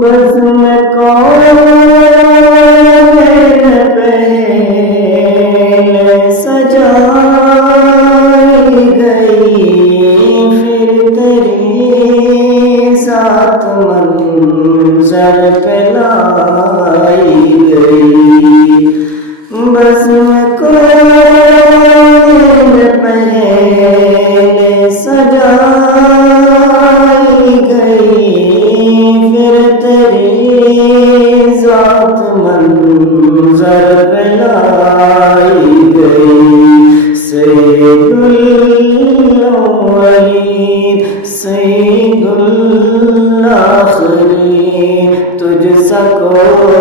बस मैं कौन पहले सजाई गई, फिर तेरी साथ मंजर पे लाई गई। बस मैं कौन पहले सजाई गई, फिर तेरी ज़ात मंज़र पे लाई गई। सैयदुल अव्वलीन सैयदुल आखिरीन, तुझ सा कोई